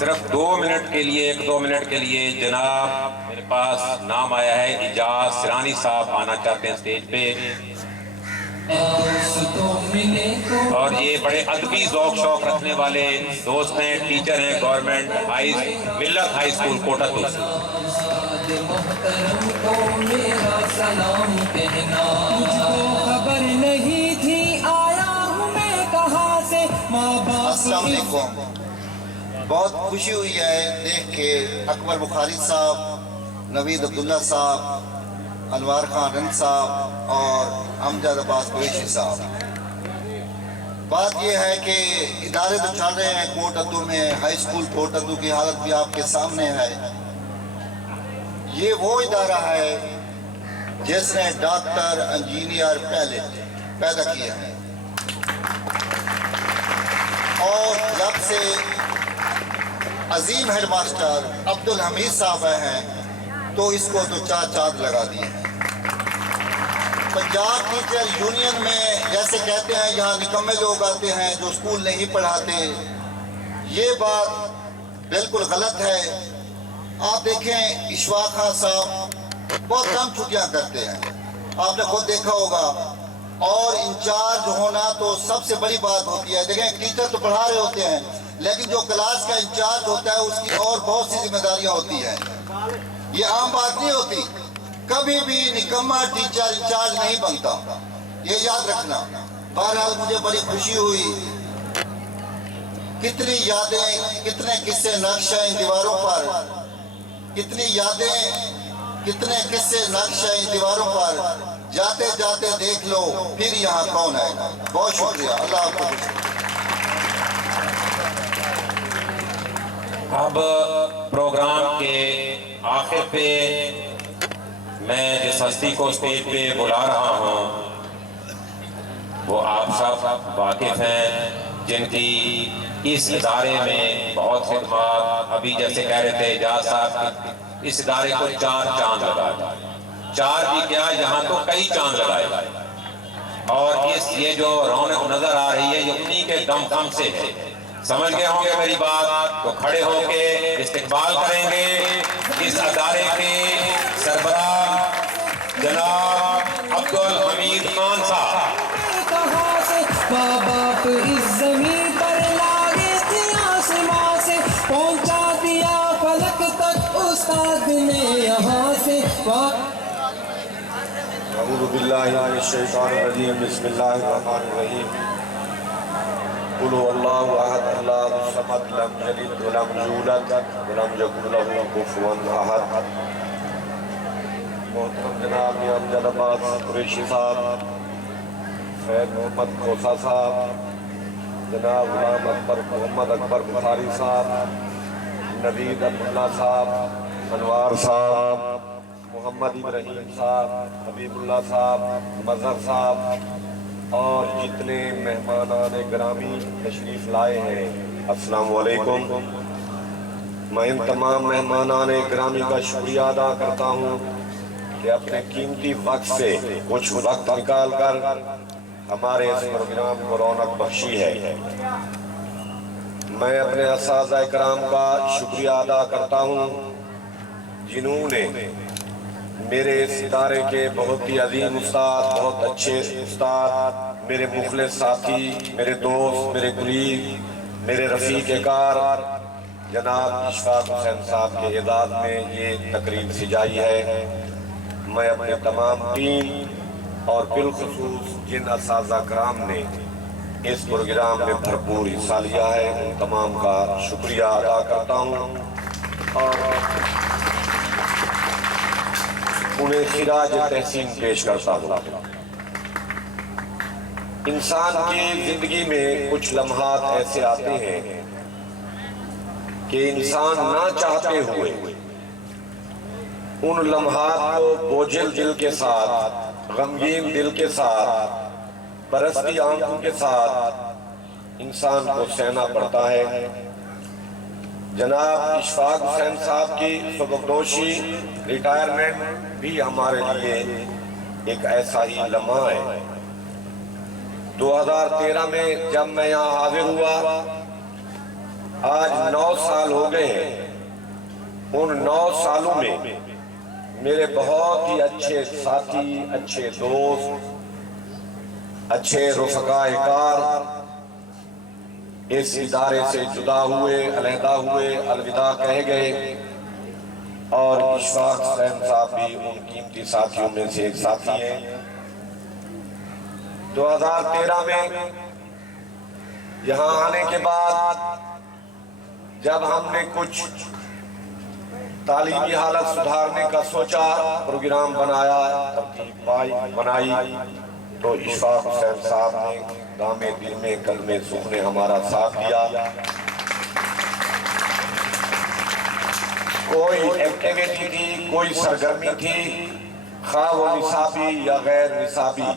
صرف 2 منٹ کے لیے 1-2 منٹ کے لیے جناب میرے پاس نام آیا ہے اجاز سرانی صاحب آنا چاہتے ہیں اسٹیج پہ، اور یہ بڑے ادبی ذوق شوق رکھنے والے دوست ہیں، ٹیچر ہیں گورنمنٹ ملت ہائی اسکول کوٹا دوست۔ خبر نہیں تھی آیا ہوں میں کہاں سے ماں باپ۔ السلام علیکم۔ بہت خوشی ہوئی ہے دیکھ کے اکبر بخاری صاحب، نوید عبداللہ صاحب، انوار خان رنگ صاحب اور امجد عباس قریشی صاحب۔ بات یہ ہے کہ ادارے تو چل رہے ہیں کوٹ ادو میں، ہائی اسکول کوٹ ادو کی حالت بھی آپ کے سامنے ہے۔ یہ وہ ادارہ ہے جس نے ڈاکٹر انجینئر پیدا کیا ہے، اور جب سے عظیم ہیڈ ماسٹر عبدالحمید صاحب ہیں تو اس کو تو 4 چاند لگا دیے ہیں۔ پنجاب ٹیچر یونین میں جیسے کہتے ہیں یہاں نکمے لوگ آتے ہیں جو اسکول نہیں پڑھاتے، یہ بات بالکل غلط ہے۔ آپ دیکھیں اشفاق خان صاحب بہت کم چھٹیاں کرتے ہیں، آپ نے خود دیکھا ہوگا، اور انچارج ہونا تو سب سے بڑی بات ہوتی ہے۔ دیکھیں ٹیچر تو پڑھا رہے ہوتے ہیں لیکن جو کلاس کا انچارج ہوتا ہے اس کی اور بہت سی ذمہ داریاں ہوتی ہیں، یہ عام بات نہیں ہوتی۔ کبھی بھی نکمہ ٹیچر انچارج نہیں بنتا، یہ یاد رکھنا۔ بہرحال مجھے بڑی خوشی ہوئی، کتنی یادیں، کتنے قصے نقش ہیں ان دیواروں پر، کتنی یادیں، کتنے قصے نقش ہیں ان دیواروں پر۔ جاتے جاتے دیکھ لو پھر یہاں کون ہے۔ بہت شکریہ، اللہ آپ کو خوش۔ اب پروگرام کے آخر پہ میں جس ہستی کو اسٹیج پہ بلا رہا ہوں وہ آپ سب واقف ہیں، جن کی اس ادارے میں بہت خدمات، ابھی جیسے کہہ رہے تھے اجاز صاحب، اس ادارے کو 4 چاند لگائے، 4 بھی کیا یہاں تو کئی چاند لگائے، اور یہ جو رونق نظر آ رہی ہے یہ انہی کے دم خم سے ہے۔ سمجھ گئے ہوں گے میری بات تو کھڑے ہو کے استقبال کریں گے اس ادارے کے سربراہ جناب عبدالحمید خان صاحب۔ کہاں سے ماں باپ اس زمین پر لائے تھے آسمان سے، پہنچا دیا فلک تک استاد نے یہاں سے۔ اعوذ باللہ من الشیطان الرجیم، بسم اللہ الرحمن الرحیم۔ قل هو اللہ احد اللہ الصمد لم یلد ولم یولد ولم یکن له کفوا احد۔ محترم جناب امجد عباس قریشی صاحب، سید محمد کھوسا صاحب، جناب غلام اکبر محمد اکبر بخاری صاحب، نوید عبداللہ صاحب، انوار صاحب، محمد ابراہیم صاحب، حبیب اللہ صاحب، مظہر صاحب، اور جتنے مہمانان گرامی تشریف لائے ہیں، السلام علیکم۔ میں ان تمام مہمانان گرامی کا شکریہ ادا کرتا ہوں کہ اپنے قیمتی وقت سے کچھ وقت نکال کر ہمارے اس پروگرام کو رونق بخشی ہے۔ میں اپنے اساتذہ کرام کا شکریہ ادا کرتا ہوں جنہوں نے میرے اس ادارے کے بہت ہی عظیم استاد، بہت اچھے استاد، میرے مخلص ساتھی، میرے دوست، میرے قریب، میرے رفیق کار جناب اشفاق حسین صاحب کے اعزاز میں یہ تقریب سجائی ہے۔ میں اپنے تمام ٹیم اور بالخصوص جن اساتذہ کرام نے اس پروگرام میں بھرپور حصہ لیا ہے ان تمام کا شکریہ ادا کرتا ہوں اور انہیں خراج تحسین پیش کرتا ہوں۔ انسان کی زندگی میں کچھ لمحات ایسے آتے ہیں کہ انسان نہ چاہتے ہوئے ان لمحات کو بوجھل دل کے ساتھ، غمگین دل کے ساتھ، برستی آنکھوں کے ساتھ انسان کو سہنا پڑتا ہے۔ جناب اشفاق حسین صاحب کی سبکدوشی، ریٹائرمنٹ بھی ہمارے لیے ایک ایسا ہی لمحہ ہے۔ 2013 میں جب میں یہاں حاضر ہوا، آج 9 9 سال ہو گئے ہیں، ان 9 سالوں میں میرے بہت ہی اچھے ساتھی، اچھے دوست، اچھے رفقائے کار اس ادارے سے جدا ہوئے، علیحدہ ہوئے، الوداع کہہ گئے، اور اشفاق حسین صاحب بھی ان قیمتی ساتھیوں میں سے ایک ساتھی ہیں۔ 2013 میں یہاں آنے کے بعد جب ہم نے کچھ تعلیمی حالت سدھارنے کا سوچا، پروگرام بنایا، ترتیب بنائی، تو اشفاق حسین صاحب نے دامِ دل میں کلمِ سخن نے ہمارا ساتھ دیا۔ کوئی ایکٹیویٹی تھی، کوئی سرگرمی تھی، خواہ وہ نصابی یا غیر نصابی،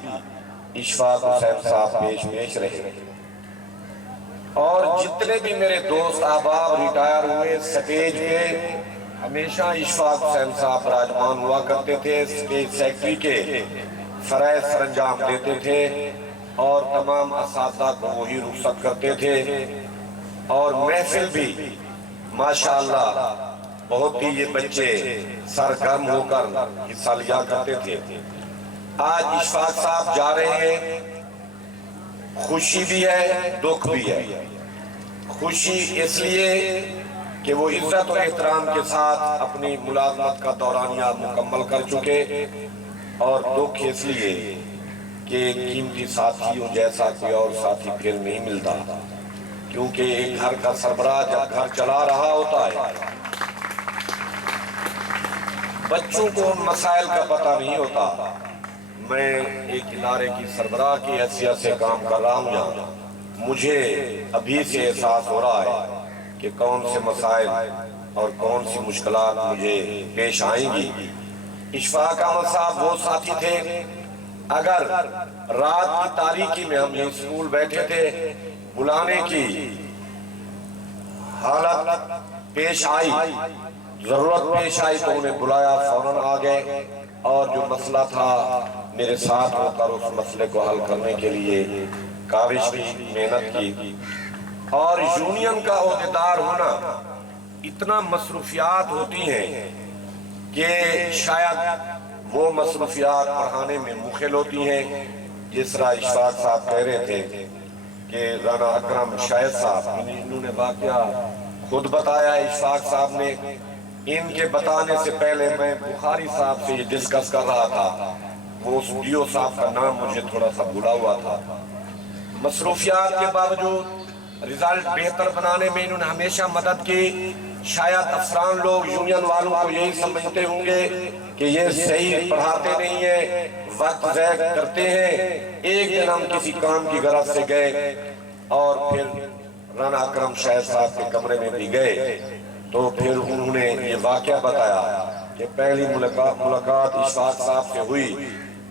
اشفاق حسین صاحب پیش رہے۔ اور جتنے بھی میرے دوست احباب ریٹائر ہوئے، سٹیج پہ ہمیشہ اشفاق حسین صاحب راجمان ہوا کرتے تھے، سٹیج سیکٹری کے فرائض سر انجام دیتے تھے، اور تمام اساتذہ کو وہی رخصت کرتے تھے، اور محفل بھی ماشاءاللہ بہت ہی یہ بچے سرگرم ہو کر حصہ لیا کرتے تھے۔ آج اشفاق صاحب جا رہے ہیں، خوشی بھی ہے، دکھ بھی ہے۔ خوشی اس لیے کہ وہ عزت و احترام کے ساتھ اپنی ملازمت کا دورانیہ مکمل کر چکے، اور دکھ اس لیے کہ قیمتی ساتھیوں جیسا کوئی اور ساتھی پھر نہیں ملتا، کیونکہ ایک گھر کا سربراہ جب گھر چلا رہا ہوتا ہے، بچوں کو ان مسائل کا پتہ نہیں ہوتا۔ میں ایک ادارے کی سربراہ کی حیثیت سے کام کر رہا ہوں یہاں، مجھے ابھی سے احساس ہو رہا ہے کہ کون سے مسائل اور کون سی مشکلات مجھے پیش آئیں گی۔ اشفاق احمد صاحب وہ ساتھی تھے، اگر رات کی تاریکی میں ہم یہ اسکول بیٹھے تھے، بلانے کی حالت پیش آئی، ضرورت پیش آئی تو انہیں بلایا، فوراً آ گئے، اور جو مسئلہ تھا میرے ساتھ ہو کر اس مسئلے کو حل کرنے کے لیے کاوش کی، محنت کی۔ اور یونین کا عہدیدار ہونا، اتنا مصروفیات ہوتی ہیں کہ شاید وہ مصروفیات پڑھانے میں مخل ہوتی ہیں۔ جس طرح اشفاق صاحب کہہ رہے تھے کہ رانا اکرم شاہد صاحب، انہوں نے واقعہ خود بتایا، اشفاق صاحب نے، ان کے بتانے سے پہلے میں بخاری صاحب سے یہ ڈسکس کر رہا تھا، وہ ڈیو صاحب کا نام مجھے تھوڑا سا بھولا ہوا تھا۔ مصروفیات کے باوجود رزلٹ بہتر بنانے میں انہوں نے ہمیشہ مدد کی۔ شاید افسران لوگ یونین والوں کو یہی سمجھتے ہوں گے کہ یہ صحیح پڑھاتے نہیں ہیں، وقت ضائع کرتے ہیں۔ ایک دن ہم کسی کام کی غرض سے گئے، اور پھر رانا اکرم شاہد صاحب کے کمرے میں بھی گئے، تو پھر انہوں نے یہ واقعہ بتایا کہ پہلی ملاقات اشفاق صاحب سے ہوئی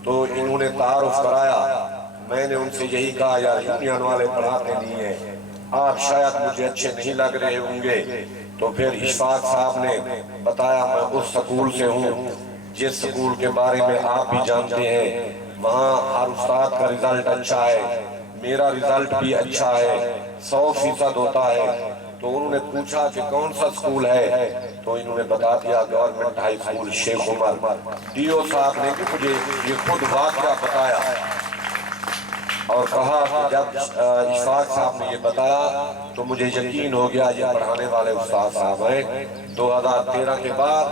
تو انہوں نے تعارف کرایا۔ میں نے ان سے یہی کہا، یار یونین والے پڑھاتے نہیں ہیں، آپ شاید مجھے اچھے نہیں لگ رہے ہوں گے۔ تو پھر اشفاق صاحب نے بتایا، میں اس سکول سے ہوں جس سکول کے بارے میں آپ بھی جانتے ہیں، وہاں ہر استاد کا رزلٹ اچھا ہے، میرا رزلٹ بھی اچھا ہے، 100% ہوتا ہے۔ تو انہوں نے پوچھا کہ کون سا سکول ہے، تو انہوں نے بتا دیا گورنمنٹ ہائی سکول شیخ عمر۔ ڈیو صاحب نے بھی مجھے یہ خود واقعہ بتایا، اور کہا کہ جب اشفاق صاحب نے یہ بتایا تو مجھے یقین ہو گیا یہ پڑھانے والے استاد صاحب ہیں۔ 2013 کے بعد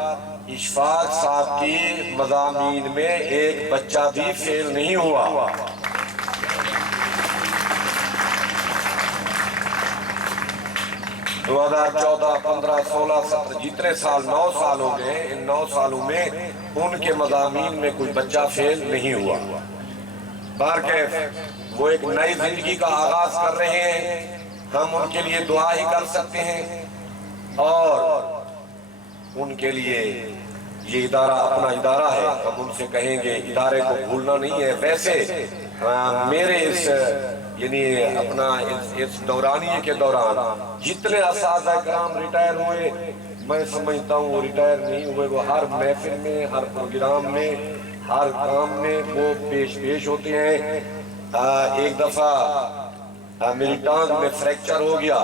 اشفاق صاحب کی مضامین میں ایک بچہ بھی فیل نہیں ہوا۔ 2014، 15، 16، 17 جتنے سال، 9 سال ہو گئے، ان 9 سالوں میں ان کے مضامین میں کوئی بچہ فیل نہیں ہوا۔ بہرکیف وہ ایک نئی زندگی کا آغاز کر رہے ہیں، ہم ان کے لیے دعا ہی کر سکتے ہیں، اور ان کے لیے یہ ادارہ اپنا ادارہ ہے، ہم ان سے کہیں گے ادارے کو بھولنا نہیں ہے۔ ویسے میرے اس یعنی اپنا اس دورانیے کے دوران جتنے اساتذہ کرام ریٹائر ہوئے، میں سمجھتا ہوں وہ ریٹائر نہیں ہوئے، وہ ہر محفل میں، ہر پروگرام میں، ہر کام میں وہ پیش ہوتے ہیں۔ ایک دفعہ میری ٹانگ میں فریکچر ہو گیا،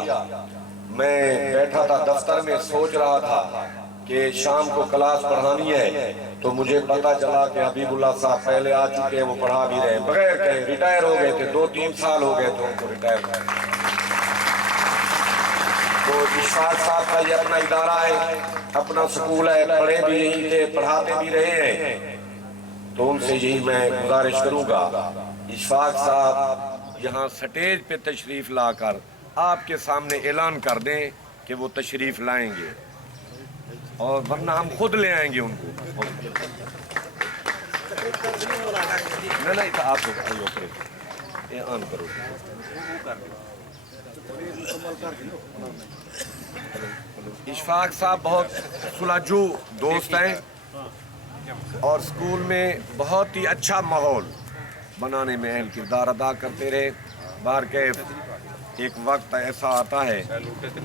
میں بیٹھا تھا دفتر میں سوچ رہا تھا کہ شام کو کلاس پڑھانی ہے تو مجھے پتا چلا کہ حبیب اللہ صاحب پہلے آ چکے ہیں، وہ پڑھا بھی رہے بغیر کہیں، ریٹائر ہو گئے تھے، 2-3 سال ہو گئے تھے ان کو ریٹائر ہوئے۔ تو اشفاق صاحب کا یہ اپنا ادارہ ہے، اپنا سکول ہے، پڑھے بھی یہی تھے، پڑھاتے بھی رہے ہیں، تو ان سے یہی میں گزارش کروں گا اشفاق صاحب یہاں سٹیج پہ تشریف لا کر آپ کے سامنے اعلان کر دیں کہ وہ تشریف لائیں گے، اور ورنہ ہم خود لے آئیں گے ان کو۔ نہیں تو آپ آن کرو۔ اشفاق صاحب بہت سلجھو دوست ہیں اور اسکول میں بہت ہی اچھا ماحول بنانے میں اہم کردار ادا کرتے رہے۔ بہرکیف ایک وقت ایسا آتا ہے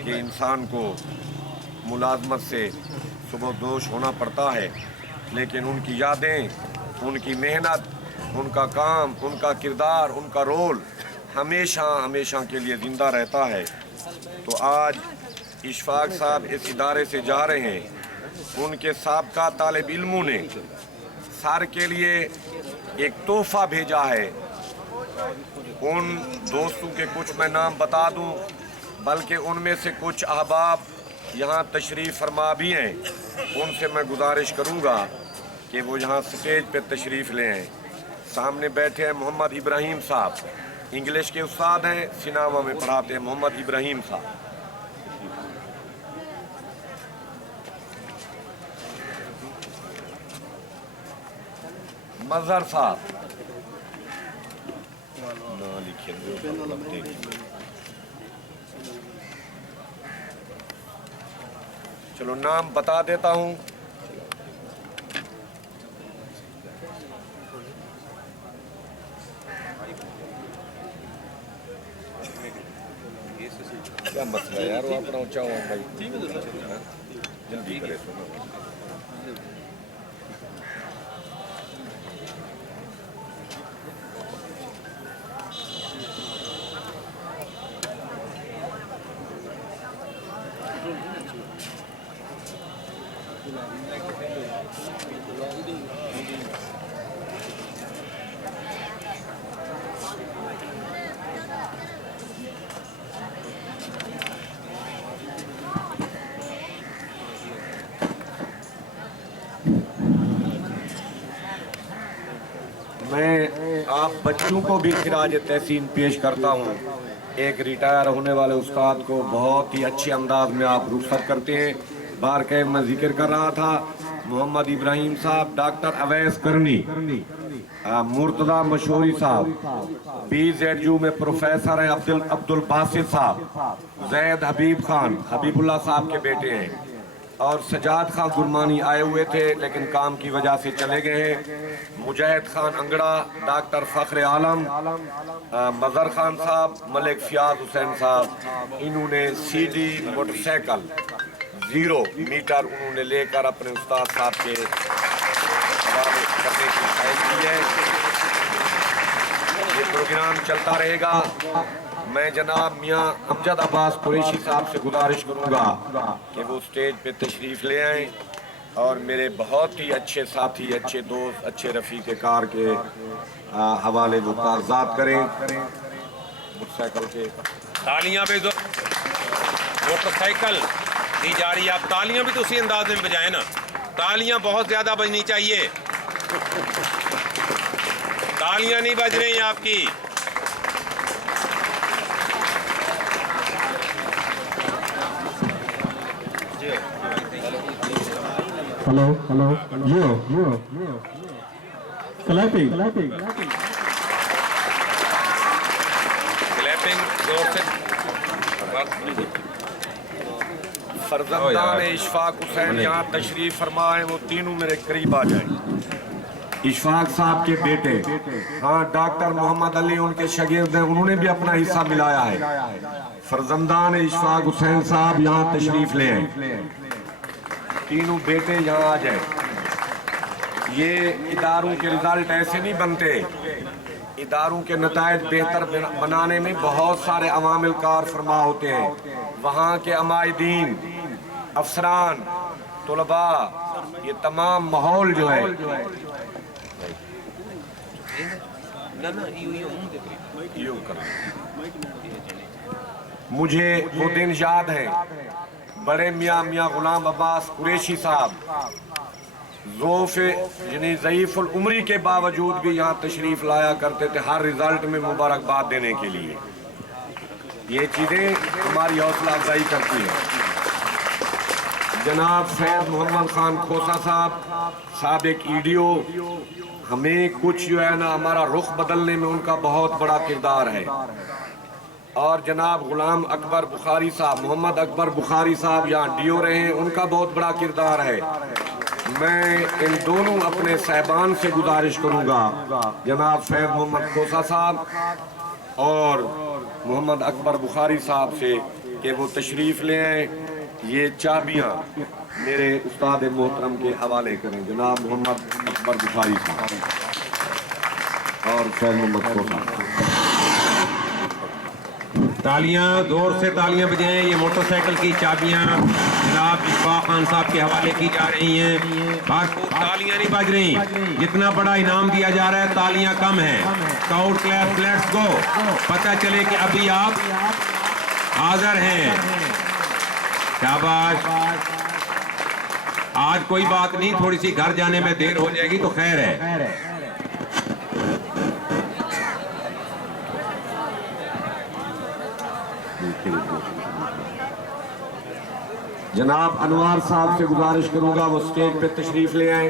کہ انسان کو ملازمت سے صبح دوش ہونا پڑتا ہے، لیکن ان کی یادیں، ان کی محنت، ان کا کام، ان کا کردار، ان کا رول ہمیشہ ہمیشہ کے لیے زندہ رہتا ہے۔ تو آج اشفاق صاحب اس ادارے سے جا رہے ہیں، ان کے سابقہ طالب علموں نے سر کے لیے ایک تحفہ بھیجا ہے۔ ان دوستوں کے کچھ میں نام بتا دوں، بلکہ ان میں سے کچھ احباب یہاں تشریف فرما بھی ہیں، ان سے میں گزارش کروں گا کہ وہ یہاں سٹیج پہ تشریف لے آئیں۔ سامنے بیٹھے ہیں محمد ابراہیم صاحب، انگلش کے استاد ہیں، سناوا میں پڑھاتے ہیں، محمد ابراہیم صاحب۔ مظہر صاحب چلو نام بتا دیتا ہوں۔ کیا مسئلہ ہے یار، وہ اپنا اونچا ہوا بھائی، جلدی کرے سنو۔ میں آپ بچوں کو بھی خراج تحسین پیش کرتا ہوں۔ ایک ریٹائر ہونے والے استاد کو بہت ہی اچھے انداز میں آپ رخصت کرتے ہیں۔ بار کہ میں ذکر کر رہا تھا محمد ابراہیم صاحب، ڈاکٹر اویس کرنی، مرتضی مشہوری صاحب، BZU میں پروفیسر ہیں عبد الباسط صاحب، زید حبیب خان حبیب اللہ صاحب کے بیٹے ہیں، اور سجاد خان گرمانی آئے ہوئے تھے لیکن کام کی وجہ سے چلے گئے ہیں، مجاہد خان انگڑا، ڈاکٹر فخر عالم، مظہر خان صاحب، ملک فیاض حسین صاحب، انہوں نے CD موٹر سائیکل 0 میٹر انہوں نے لے کر اپنے استاد صاحب کے حوالے کرنے کی خواہش کی ہے۔ یہ پروگرام چلتا رہے گا۔ میں جناب میاں امجد عباس قریشی صاحب سے گزارش کروں گا کہ وہ سٹیج پہ تشریف لے آئیں اور میرے بہت ہی اچھے ساتھی، اچھے دوست، اچھے رفیق کار کے حوالے وہ کاغذات کریں۔ موٹر سائیکل کے تالیاں بھی موٹر سائیکل دی جا رہی ہے، آپ تالیاں بھی تو اسی انداز میں بجائیں نا، تالیاں بہت زیادہ بجنی چاہیے، تالیاں نہیں بج رہی ہیں آپ کی۔ Hello, you. Clapping. زور سے۔ فرزندان اشفاق حسین یہاں تشریف فرما ہے، وہ تینوں میرے قریب آ جائیں۔ اشفاق صاحب کے بیٹے، ہاں ڈاکٹر محمد علی ان کے شاگرد ہیں، انہوں نے بھی اپنا حصہ ملایا ہے۔ فرزندان اشفاق حسین صاحب یہاں تشریف لے آئیں، تینوں بیٹے یہاں آ جائیں۔ یہ اداروں کے رزلٹ ایسے نہیں بنتے، اداروں کے نتائج بہتر بنانے میں بہت سارے عوامل کار فرما ہوتے ہیں. وہاں کے عمائدین، افسران، طلباء، یہ تمام ماحول جو ہے مجھے وہ دن یاد ہے. بڑے میاں غلام عباس قریشی صاحب یعنی ضعیف العمری کے باوجود بھی یہاں تشریف لایا کرتے تھے ہر رزلٹ میں مبارکباد دینے کے لیے. یہ چیزیں ہماری حوصلہ افزائی کرتی ہیں. جناب سید محمد خان کھوسا صاحب سابق ایڈیو، ہمیں کچھ جو ہے نا ہمارا رخ بدلنے میں ان کا بہت بڑا کردار ہے. اور جناب غلام اکبر بخاری صاحب، محمد اکبر بخاری صاحب یہاں ڈیو رہے ہیں، ان کا بہت بڑا کردار ہے. میں ان دونوں اپنے صاحبان سے گزارش کروں گا، جناب سید محمد کھوسا صاحب اور محمد اکبر بخاری صاحب سے، کہ وہ تشریف لے آئیں. یہ چابیاں میرے استاد محترم کے حوالے کریں، جناب محمد اکبر بخاری صاحب اور سید محمد کھوسا. تالیاں، زور سے تالیاں بجائیں. یہ موٹر سائیکل کی چابیاں جناب اشفاق خان صاحب کے حوالے کی جا رہی ہیں. تالیاں نہیں بج رہی. جتنا بڑا انعام دیا جا رہا ہے تالیاں کم ہیں. Crowd clip, let's go. پتہ چلے کہ ابھی آپ حاضر ہیں. شاباش. آج کوئی بات نہیں، تھوڑی سی گھر جانے میں دیر ہو جائے گی تو خیر ہے. جناب انوار صاحب سے گزارش کروں گا وہ سٹیج پہ تشریف لے آئیں.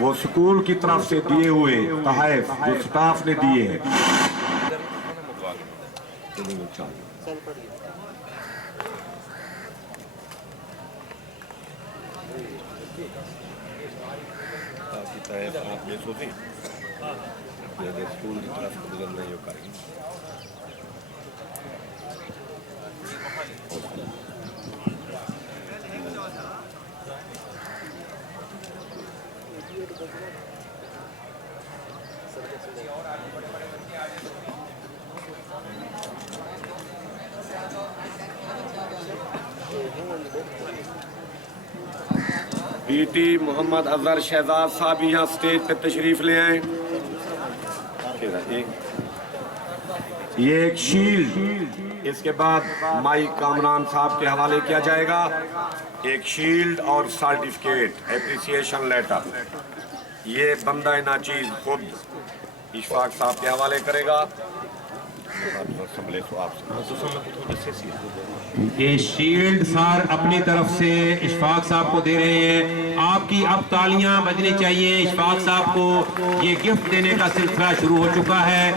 وہ سکول کی طرف سے دیے ہوئے تحائف جو سٹاف نے دیے ہیں. آپ یہ سوچیں کہ اگر اسکول کی طرف گزرنا یہ کریں. پی ٹی محمد اظہر شہزاد صاحب یہاں سٹیج پہ تشریف لے آئیں. یہ ایک شیلڈ اس کے بعد مائی کامران صاحب کے حوالے کیا جائے گا. ایک شیلڈ اور سرٹیفکیٹ اپریسیشن لیٹر یہ بندہ ناچیز خود اشفاق صاحب کے حوالے کرے گا. یہ شیلڈ سار اپنی طرف سے اشفاق صاحب کو دے رہے ہیں. آپ کی اب تالیاں بجنی چاہیے. اشفاق صاحب کو یہ گفٹ دینے کا سلسلہ شروع ہو چکا ہے.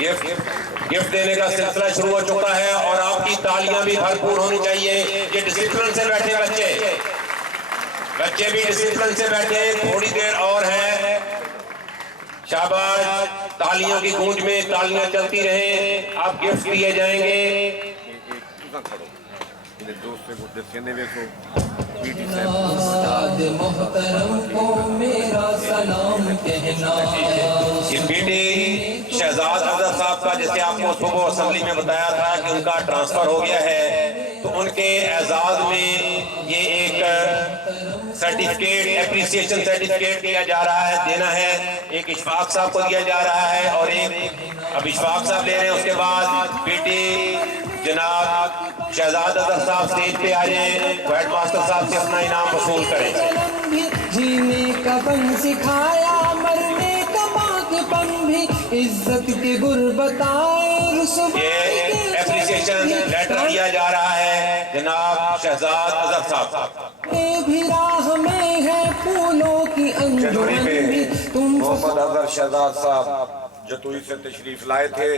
گفٹ دینے کا سلسلہ شروع ہو چکا ہے اور آپ کی تالیاں بھی بھرپور ہونی چاہیے. یہ ڈسپلن سے بیٹھے بچے بھی ڈسپلن سے بیٹھے. تھوڑی دیر اور ہے. شاباش. تالیوں کی گونج میں تالیاں چلتی رہیں. آپ گفٹ دیے جائیں گے. استاد محترم کو میرا سلام کہنا. یہ بیٹی شہزاد اظہر صاحب کا جیسے آپ کو صبح اسمبلی میں بتایا تھا کہ ان کا ٹرانسفر ہو گیا ہے، تو ان کے اعزاز میں یہ ایک سرٹیفکیٹ اپریسیشن سرٹیفکیٹ دیا جا رہا ہے، دینا ہے. ایک اشفاق صاحب کو دیا جا رہا ہے اور ایک اب اشفاق صاحب لے رہے ہیں. اس کے بعد بیٹی جناب شہزاد اظہر صاحب سٹیج پہ آ جائیں. ہیڈ ماسٹر صاحب سے اپنا انعام وصول کریں. جینے کا فن سکھایا، مرنے کا پاک پن بھی، عزت کے گر بتائے. یہ اپریسیشن لیٹر دیا جا رہا ہے جناب شہزاد اظہر صاحب. بھی راہ میں ہے پھولوں کی انجمن بھی. محمد اظہر شہزاد صاحب جتوئی سے تشریف لائے تھے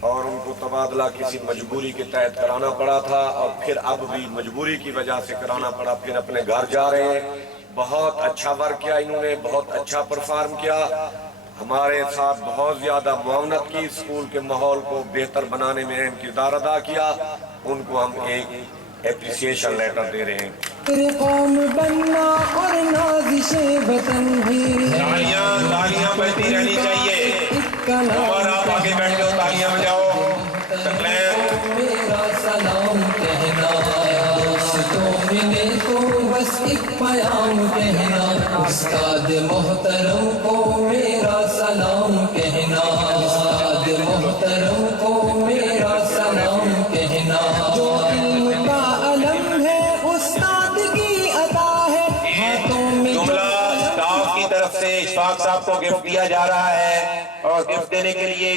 اور ان کو تبادلہ کسی مجبوری کے تحت کرانا پڑا تھا اور پھر اب بھی مجبوری کی وجہ سے کرانا پڑا. پھر اپنے گھر جا رہے ہیں. بہت اچھا ورک کیا انہوں نے، بہت اچھا پرفارم کیا. ہمارے ساتھ بہت زیادہ معاونت کی، اسکول کے ماحول کو بہتر بنانے میں اہم کردار ادا کیا، ان کو ہم ایک اپریسیشن لیٹر دے رہے ہیں۔ پھر قوم بننا اور نازش وطن بھی، تالیاں بجتی رہنی چاہیے۔ اور آپ آگے بیٹھ جاؤ، تالیاں بجاؤ۔ میرا سلام کہنا، دوستوں ملے تو بس ایک پیام کہنا، استاد محترم کو میرا سلام کہنا، استاد محترم کو میرا سلام کہنا، جو علم کا علم ہے استاد کی عطا ہے، ہاتھوں میں جملہ اسٹاف کی طرف سے اشفاق صاحب کو گفٹ دیا جا رہا ہے، اور گفٹ دینے کے لیے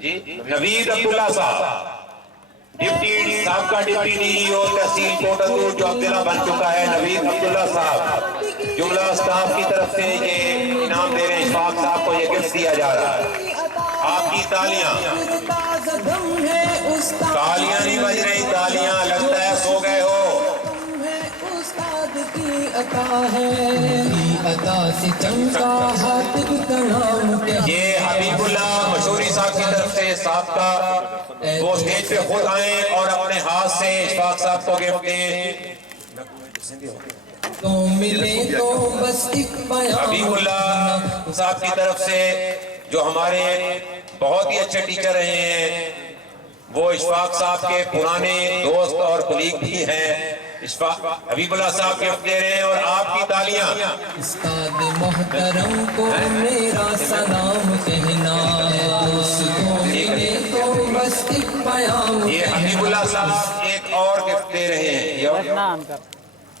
جی نوید عبداللہ صاحب، ڈپٹی سابقہ ڈپٹی ڈی ای او تحصیل کوٹندور جو عبداللہ بن چکا ہے، نوید عبداللہ صاحب جملہ اسٹاف کی طرف سے یہ انعام دے رہے ہیں، اشفاق صاحب کو یہ گفٹ دیا جا رہا ہے۔ آپ کی تالیاں نہیں بج رہی، تالیاں لگتا ہے سو گئے ہو۔ استاد کی عطا ہے، عطا سے چمکا ہاتھ کا نام کہنا۔ یہ حبیب اللہ مشوری صاحب کی طرف سے سابقہ، وہ اسٹیج پہ خود آئیں اور اپنے ہاتھ سے اشفاق صاحب کو گفٹ دیں۔ تو ملے تو بس ایک پیام۔ حبیب اللہ صاحب کی طرف سے جو ہمارے بہت ہی اچھے ٹیچر رہے ہیں، وہ اشفاق صاحب کے پرانے دوست اور کلیگ بھی ہیں، حبیب اللہ صاحب گفٹ دے رہے ہیں، اور آپ کی تالیاں۔ استاد محترم کو میرا سلام کہنا، دوستوں ملے تو بس ایک پیام یہ کہنا۔ حبیب اللہ صاحب ایک اور گفٹ دے رہے ہیں۔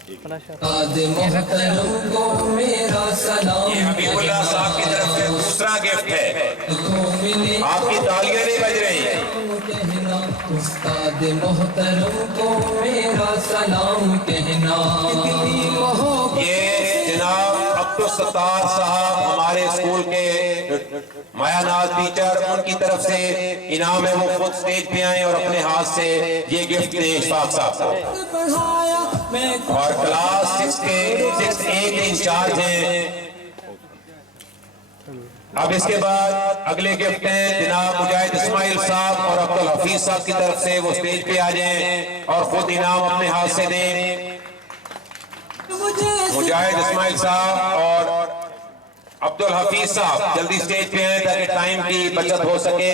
استاد محترم کو میرا سلام یہ حبیب اللہ صاحب کی طرف سے دوسرا گفٹ ہے، تو ملے آپ کی تالیاں نہیں بج رہی۔ کہنا، استاد محترم کو میرا سلام کہنا، کتنی محبت یہ جناب عبدالستار صاحب ہمارے اسکول کے مایا ناز ٹیچر، ان کی طرف سے انعام ہے، وہ خود سٹیج پہ آئیں اور اپنے ہاتھ سے یہ گفٹ دیں اشفاق صاحب کو۔ پڑھایا میں اور کلاس 6 اے کے انچارج ہیں۔ اب اس کے بعد اگلے گفٹ ہیں جناب مجاہد اسماعیل صاحب اور عبدالحفیظ صاحب کی طرف سے، وہ سٹیج پہ آ جائیں اور خود انعام اپنے ہاتھ سے دیں۔ مجاہد اسماعیل صاحب اور عبدالحفیظ صاحب جلدی سٹیج پہ آئیں تاکہ ٹائم کی بچت ہو سکے۔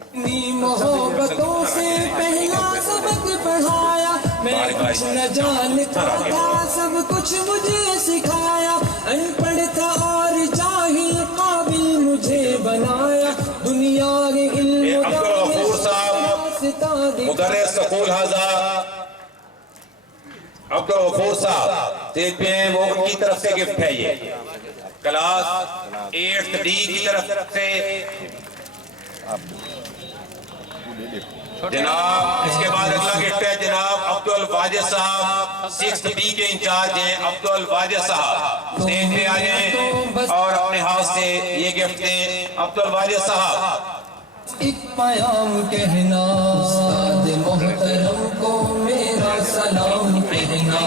اپنی محبتوں سے پہلا سبق پڑھایا، میں کچھ نہ جانتا تھا، سب کچھ مجھے سکھایا، ان پڑھ تھا اور جاہل قابل مجھے بنایا، دنیا کے علم عبدالغفور صاحب مدرس سکول حاضہ، عبدالغفور صاحب سٹیج پہ ہیں، وہ ان کی طرف سے گفٹ ہے، یہ کلاس 8 ڈی کی طرف سے جناب۔ اس کے بعد اگلا گفٹ ہے جناب عبدالواجد صاحب، 6 بی کے انچارج ہیں، عبدالواجد صاحب سٹیج پہ آ جائیں اور اپنے ہاتھ سے یہ گفٹ دیں۔ عبدالواجد صاحب ایک پیام کہنا، استاد محترم کو میرا سلام کہنا،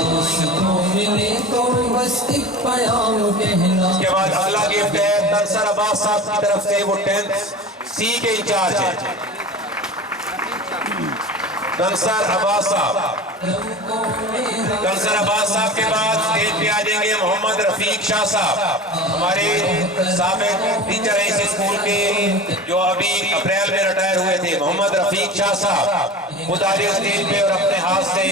دوستوں ملے تو بس ایک پیام کہنا۔ اس کے بعد اگلا گفٹ ہے تنصر عباس صاحب کی طرف سے، وہ 10 سی کے انچارج ہیں، تنصر عباس صاحب۔ تنصر عباس صاحب کے بعد اسٹیج پہ آ جائیں گے محمد رفیق شاہ صاحب، ہمارے سابق ٹیچر ہیں اس اسکول کے، جو ابھی اپریل میں ریٹائر ہوئے تھے۔ محمد رفیق شاہ صاحب خود آ جائیں اسٹیج پہ اور اپنے ہاتھ سے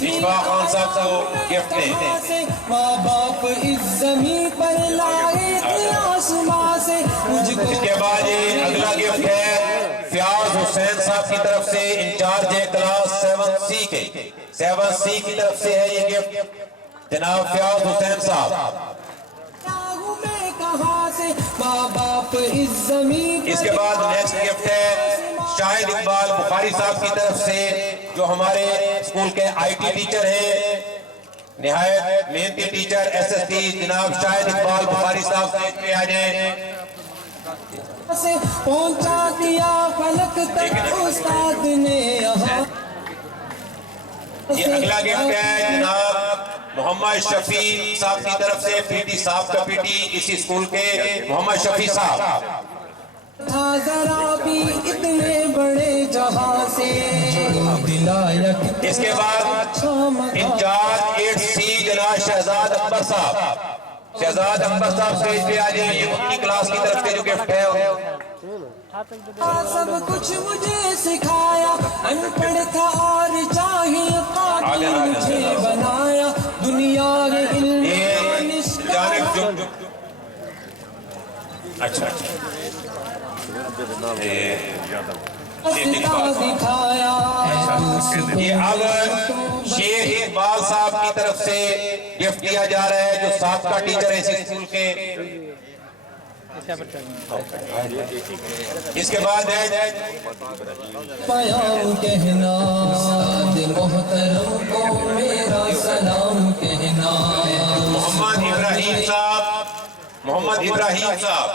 اشفاق خان صاحب کو گفٹ دیں۔ ماں باپ اس زمین پر لائے تھے آسماں سے، مجھ کو اس کے بعد یہ اگلا گفٹ ہے فیاض حسین صاحب کی طرف سے، انچارج ہے کلاس 7 سی کے، 7 سی کی طرف سے ہے یہ گفٹ جناب فیاض حسین صاحب۔ میں کہاں سے ماں باپ اس زمین پر۔ اس کے بعد نیکسٹ گفٹ ہے شاہد اقبال بخاری صاحب کی طرف سے، جو ہمارے اسکول کے آئی ٹی ٹیچر ہیں، نہایت محنتی ٹیچر ایس ایس ٹی، جناب شاہد اقبال بخاری صاحب سٹیج پہ آ جائیں۔ سے پہنچا دیا فلک تک استاد نے یہاں۔ یہ اگلا گفٹ ہے جناب محمد شفیع صاحب کی طرف سے پی ٹی صاحب کا پی ٹی اسی اسکول کے محمد شفیع صاحب. تھا ذرا بھی اتنے بڑے جہاں سے دلایا. اس کے بعد انچارج 8C جناب شہزاد اکبر صاحب. شہزاد اکبر صاحب اسٹیج پہ آ جائیں. یہ ان کی کلاس کی طرف سے جو گفٹ ہے. سب کچھ مجھے سکھایا, ان پڑھ تھا اور جاہل قابل مجھے بنایا. دنیا کے علم جانب اچھا دکھایا. یہ اب شیخ اقبال صاحب کی طرف سے گفٹ دیا جا رہا ہے جو سابقہ ٹیچر ہے اس اسکول کے. اس کے بعد ہے پیام کہنا محترم کو میرا سلام کہنا. محمد ابراہیم صاحب. محمد ابراہیم صاحب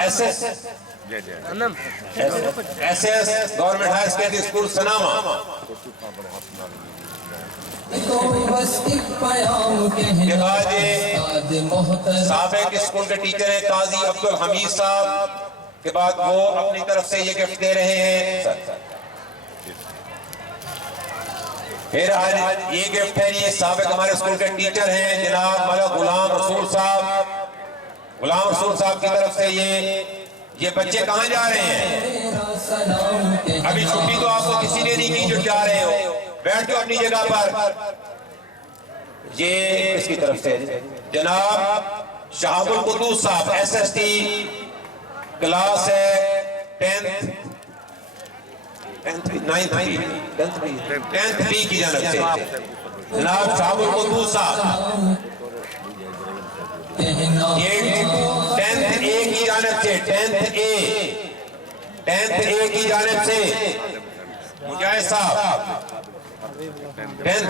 S S government high secondary school Sanama. تو بس ایک پیام کہنا محترم. سابق اسکول کے ٹیچر ہیں قاضی عبدالحمید صاحب. کے بعد وہ اپنی طرف سے یہ گفٹ دے رہے ہیں. پھر آج یہ گفٹ ہے. یہ سابق ہمارے اسکول کے ٹیچر ہیں جناب مولانا غلام رسول صاحب. غلام رسول صاحب کی طرف سے یہ بچے کہاں جا رہے ہیں؟ ابھی چھٹی تو آپ کو کسی نے نہیں کی جو جا رہے ہو. بیٹھ کے اپنی جگہ پر. یہ اس کی طرف سے جناب شہاب القدوس صاحب SST کلاس ہے 10th B کی جانب سے جناب شہاب القدوس صاحب. یہ 10th A کی جانب سے 10th A کی جانب سے مجاہد صاحب 10th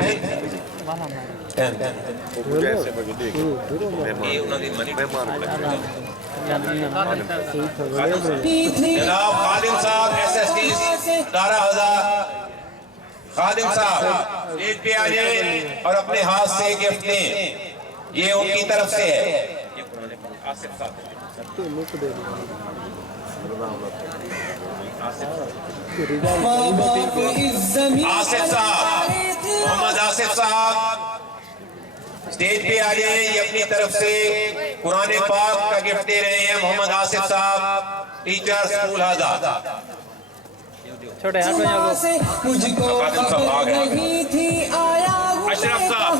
جناب خادم صاحب SST 18000. خادم صاحب اسٹیج پہ آ جائیں اور اپنے ہاتھ سے گفٹ دیں. یہ ان کی طرف سے ہے. آصف صاحب. محمد آصف صاحب اسٹیج پہ آ جائیں. یہ اپنی طرف سے قرآن پاک کا گفٹ دے رہے ہیں. محمد آصف صاحب ٹیچر اسکول آزاد. مجھ کو خبر نہیں تھی آیا. اشرف صاحب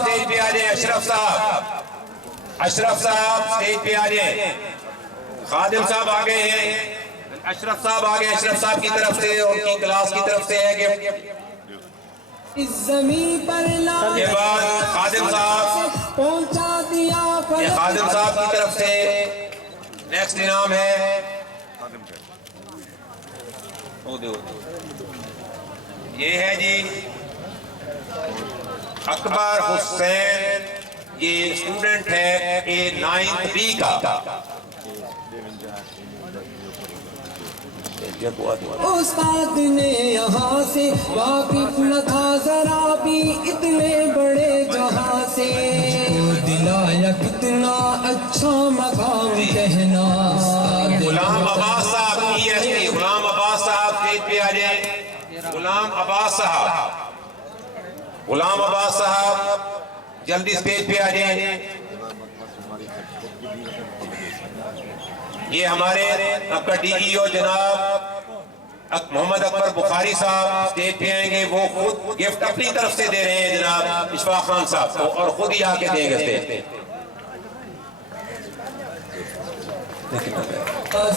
اسٹیج پہ آ جائیں. اشرف صاحب اسٹیج پہ آ جائیں. خادم صاحب آگے ہیں. اشرف صاحب آگے. اشرف صاحب کی طرف سے اور کی کلاس کی طرف سے ہے گفٹ. اس زمین پر کے بعد خادم صاحب پہنچا دیا. یہ خادم صاحب کی طرف سے نیکسٹ انعام ہے. یہ ہے جی اکبر حسین. یہ اسٹوڈنٹ ہے 9th B کا. استاد نے یہاں سے واقف نہ تھا ذرا بھی اتنے بڑے جہاں سے. دلایا کتنا اچھا مقام کہنا. غلام عباس صاحب غلام عباس صاحب اسٹیج پہ آ جائیں. غلام عباس صاحب جلدی اسٹیج پہ آ جائیں. یہ ہمارے آپ کا DEO جناب محمد اکبر بخاری صاحب اسٹیج پہ آئیں گے. وہ خود گفٹ اپنی طرف سے دے رہے ہیں جناب اشفاق خان صاحب کو اور خود ہی آ کے دیں گے اسٹیج پہ.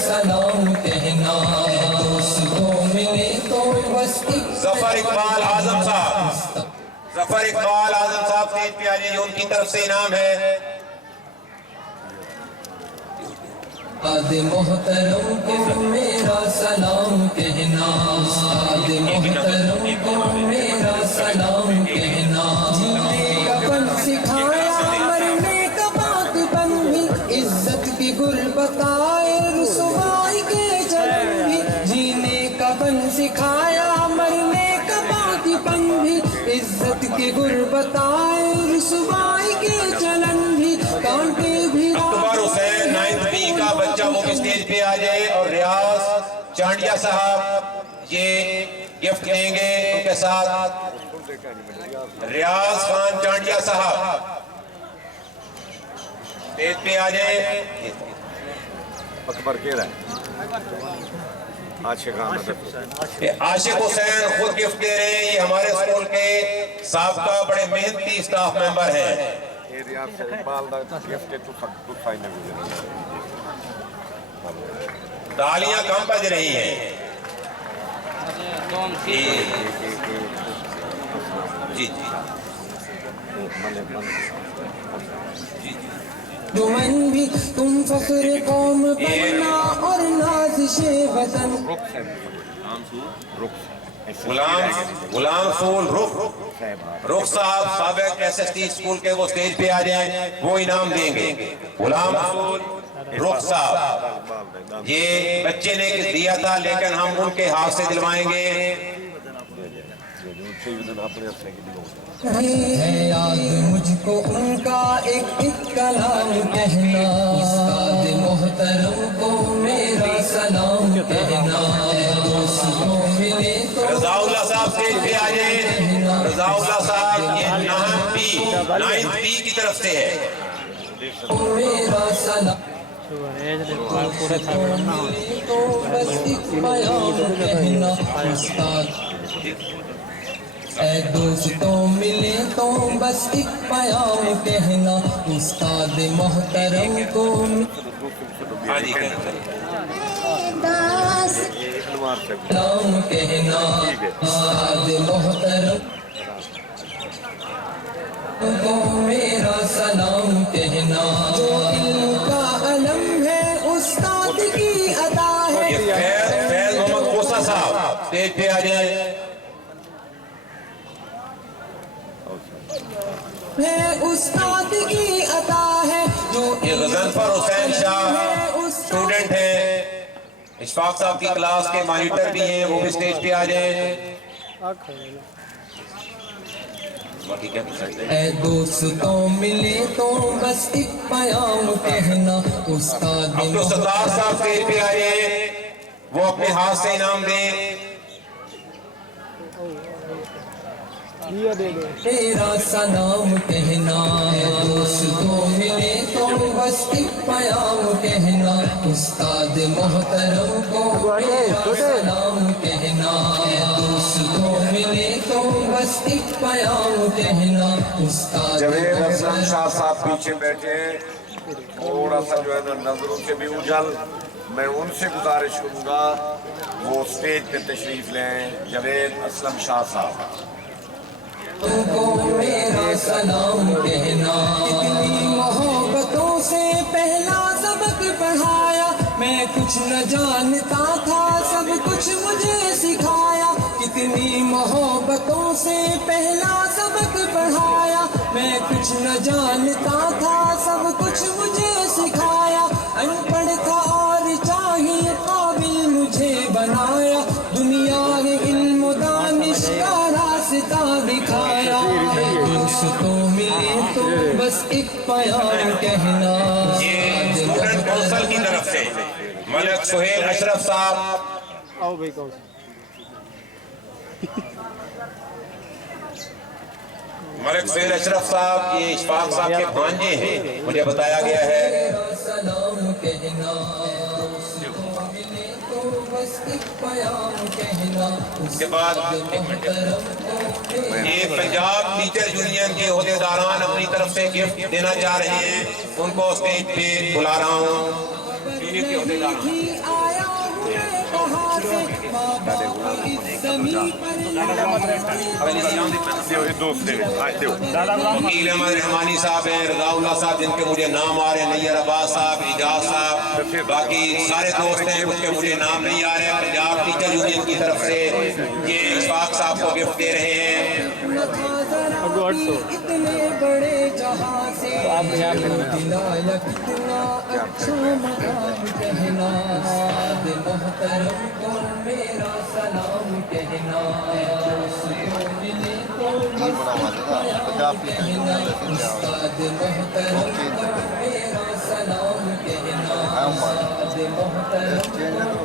سلام کہنا ظفر اقبال اعظم صاحب. ظفر اقبال اعظم صاحب اسٹیج پہ آ جائیں. ان کی طرف سے انعام ہے. محترم کو میرا سلام کہنا. محترم کو میرا سلام کہنا. جینے کا فن سکھایا مرنے کا پاک بن بھی. عزت کی غربت آئے رسوائی کے جلن بھی. جینے کا فن سکھایا مرنے کا پاک بن بھی. عزت کی غربت آئے جانڈیا صاحب یہ گفٹ دیں گے. ان کے ساتھ ریاض خان جانڈیا صاحب اسٹیج پہ آ جائیں. اکبر کہہ رہا ہے عاشق حسین خود گفٹ دے رہے ہیں. یہ ہمارے اسکول کے سابقہ بڑے محنتی اسٹاف ممبر ہیں. تالیاں کم بج رہی ہیں. جی دمن بھی تم فخر قوم بننا اور نازش وطن. غلام سول رخ صاحب سابق ایس ایس ٹی اسکول کے وہ اسٹیج پہ آ جائیں. وہ انعام دیں گے. غلام سول رخ صاحب یہ بچے نے دیا تھا لیکن ہم ان کے ہاتھ سے دلوائیں گے. ہے یاد مجھ کو ان کا ایک کلام کہنا. استاد محترم کو میرا سلام کہنا. دوستوں ملے تو رضا اللہ صاحب اسٹیج پہ آ جائیں. رضا اللہ صاحب یہ 9th B کی طرف سے ہے. میرا سلام ملے تو بس ایک پیام کہنا. استاد اے دوستوں ملے تو بس ایک پیام کہنا. استاد محترم کو سلام کہنا. استاد محترم کو میرا سلام کہنا. جو علم کا علم ہے استاد کی عطا ہے. فیض محمد کوسا صاحب اسٹیج پہ آ جائیں. استاد کی عطا ہے جو یہ غضنفر حسین شاہ اسٹوڈنٹ ہیں. اشفاق صاحب کی کلاس کے مانیٹر بھی ہیں. وہ بھی اسٹیج پہ آ جائیں. اے دوستوں ملے تو بس ایک پیام کہنا. استاد عبدالستار صاحب اسٹیج پہ آ جائیں. وہ اپنے ہاتھ سے انعام دیں. تیرا سلام کہنا. دوستوں ملے تو بس ایک پیام کہنا. استاد محترم کو میرا سلام کہنا. دوستوں ملے تو بس ایک پیام کہنا. استاد جوید اسلم شاہ صاحب پیچھے بیٹھے ہیں. تھوڑا سا جو ہے نا نظروں سے بھی اجل. میں ان سے گزارش کروں گا وہ اسٹیج پہ تشریف لیں. جوید اسلم شاہ صاحب تم کو میرا سلام کہنا. کتنی محبتوں سے پہلا سبق پڑھایا. میں کچھ نہ جانتا تھا سب کچھ مجھے سکھایا. کتنی محبتوں سے پہلا سبق پڑھایا. میں کچھ نہ جانتا تھا سب کچھ مجھے سکھایا. ان پڑھ تھا اور چاہیے قابل مجھے بنایا. دنیا کے علم و دانش کا راستہ دکھایا. دوستوں ملے تو بس ایک پیام کہنا. یہ اسٹوڈنٹ کونسل کی طرف سے ملک سہیل اشرف صاحب. ملک سہیل اشرف صاحب یہ اشفاق صاحب کے بھانجے ہیں مجھے بتایا گیا ہے. سلام کہنا. دوستوں ملے تو بس ایک پیام کہنا. اس کے بعد یہ پنجاب ٹیچر یونین کے عہدیداران اپنی طرف سے گفٹ دینا چاہ رہے ہیں. ان کو اسٹیج پہ بلا رہا ہوں. آیا ہوں میں کہاں سے ماں باپ اس زمین وکیل احمد رحمانی صاحب ہیں. رضا اللہ صاحب جن کے مجھے نام آ رہے ہیں. نیر عباس صاحب, اعجاز صاحب, باقی سارے دوست ہیں اس کے مجھے نام نہیں آ رہے ہیں. پنجاب ٹیچر یونین کی طرف سے یہ اشفاق صاحب کو گفٹ دے رہے ہیں. اتنے بڑے جہاں سے دلایا کتنا اچھا مقام کہنا. محترم کو میرا سلام کہنا. دوستوں ملے تو پیام کہنا. استاد محترم کو میرا سلام کہنا. استاد محترم کو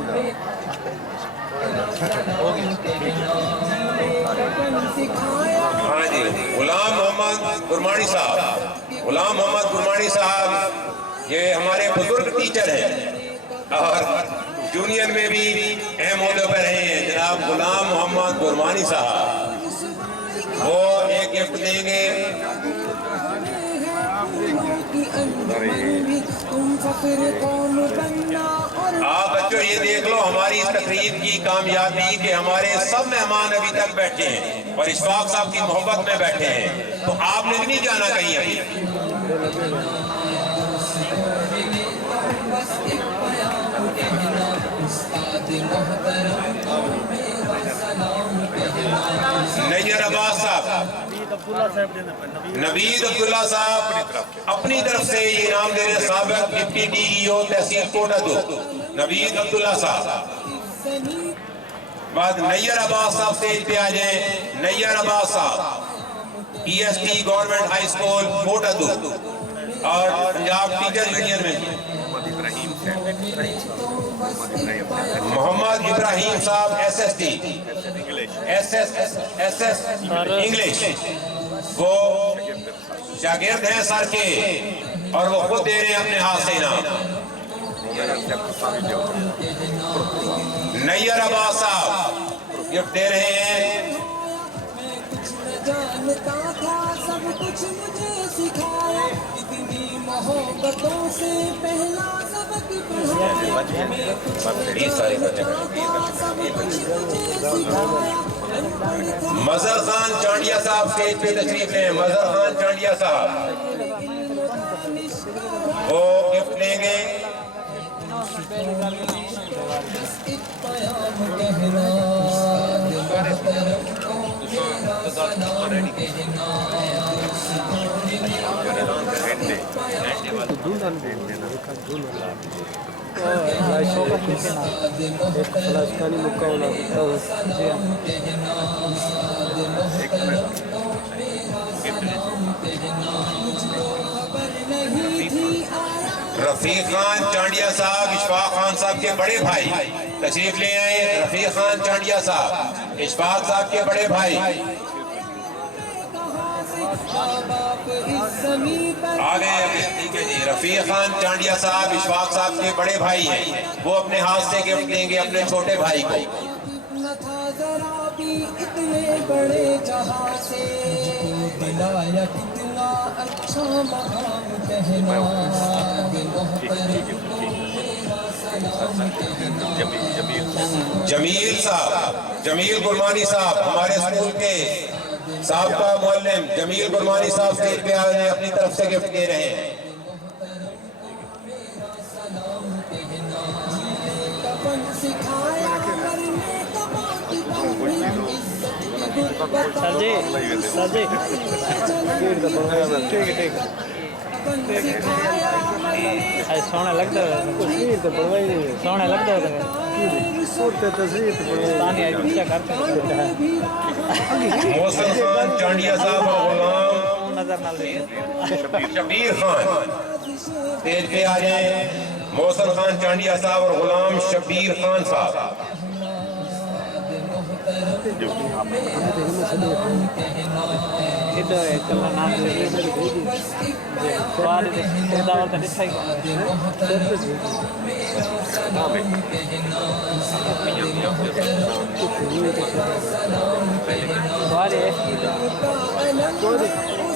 ہاں جی، غلام محمد گرمانی صاحب، غلام محمد گرمانی صاحب یہ ہمارے بزرگ ٹیچر ہیں اور یونین میں بھی اہم عہدے پر رہے ہیں، جناب غلام محمد گرمانی صاحب، وہ ایک گفٹ دیں گے۔ آپ بچوں یہ دیکھ لو ہماری اس تقریب کی کامیابی کہ ہمارے سب مہمان ابھی تک بیٹھے ہیں اور اشفاق صاحب کی محبت میں بیٹھے ہیں، تو آپ نے نہیں جانا کہیں ابھی۔ نیر عباس صاحب، نوید عبداللہ صاحب اپنی طرف سے یہ انعام دے رہے، سابق ڈپٹی ڈی ای او تحصیل کوٹہ 2 نوید عبداللہ صاحب۔ بعد نیر عباس صاحب اسٹیج پہ آ جائیں، نیر عباس صاحب E S T government high school کوٹہ 2 اور پنجاب ٹیچر یونین میں۔ محمد ابراہیم صاحب S S T S S English, وہ شاگرد ہیں سر کے اور وہ خود دے رہے ہیں اپنے ہاتھ سے انعام۔ نیر عباس صاحب گفٹ دے رہے ہیں۔ جانتا تھا سب کچھ مجھے سکھایا، اتنی محبتوں سے پہلا سبق پڑھایا، مظہر خان چانڈیا صاحب اسٹیج پہ تشریف لیں، مظہر خان چانڈیا صاحب وہ گفٹ لیں گے۔ رفیق خان چانڈیا صاحب اشفاق خان صاحب کے بڑے بھائی تشریف لے آئے، رفیق خان چانڈیا صاحب اشفاق صاحب کے بڑے بھائی آگے ابھی، ٹھیک ہے جی۔ رفیق خان چانڈیا صاحب اشفاق صاحب کے بڑے بھائی ہیں، وہ اپنے ہاتھ سے گفٹ دیں گے اپنے چھوٹے بھائی کو۔ ذرا بھی اتنے بڑے جہاں سے دلایا کتنا اچھا مقام کہنا، جمیل صاحب، جمیل گرمانی صاحب ہمارے اسکول کے سابقہ معلم جمیل گرمانی صاحب اسٹیج پہ آ رہے ہیں، اپنی طرف سے گفٹ دے رہے ہیں۔ سر جی سونا لگتا ہے، سونا لگتا ہے، محسن خان چانڈیا صاحب اور غلام نظر نہ لے شبیر خان اسٹیج پہ آ جائیں، محسن خان چانڈیا صاحب اور غلام شبیر خان صاحب۔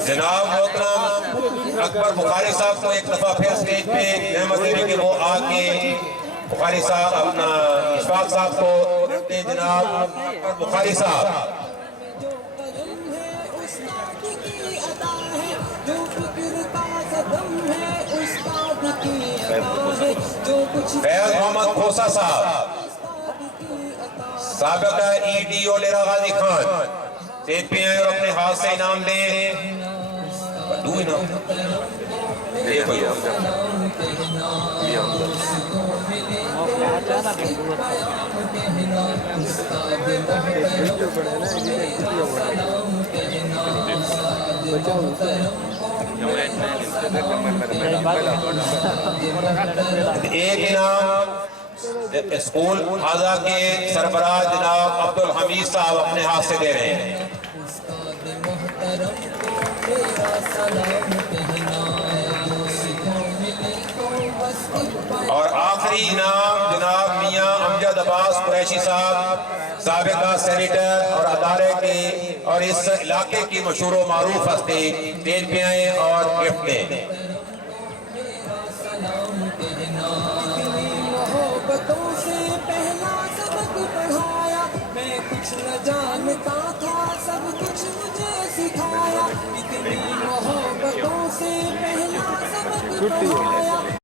جناب محترم اکبر بخاری صاحب کو ایک دفعہ پھر اسٹیج پہ نعمت دیں کہ وہ آ کے بخاری صاحب اپنا اشفاق صاحب کو رکھتے ہیں۔ جناب اکبر بخاری صاحب فیض محمد کھوسا صاحب سابقہ E D O lira Ghazi Khan stage پہ آئے اور اپنے ہاتھ سے انعام دیں۔ دو انعام یہ کوئی ایک انعام اسکول حاضہ کے سربراہ جناب عبدالحمید صاحب اپنے ہاتھ سے دے رہے ہیں. استاد محترم کو میرا سلام کہنا سکھوں ملی تو بس ایک پایا. اور آخری انعام جناب میاں امجد عباس قریشی صاحب سابقہ سینیٹر اور ادارے کے اور اس علاقے کی مشہور و معروف ہستی اسٹیج پہ آئیں اور گفٹ دیں. میرا سلام کہنا محبتوں سے پہلا سبق پڑھایا میں کچھ نہ جانتا تھا سب کچھ مجھے سکھایا اتنی محبتوں سے پہلا سبق پڑھایا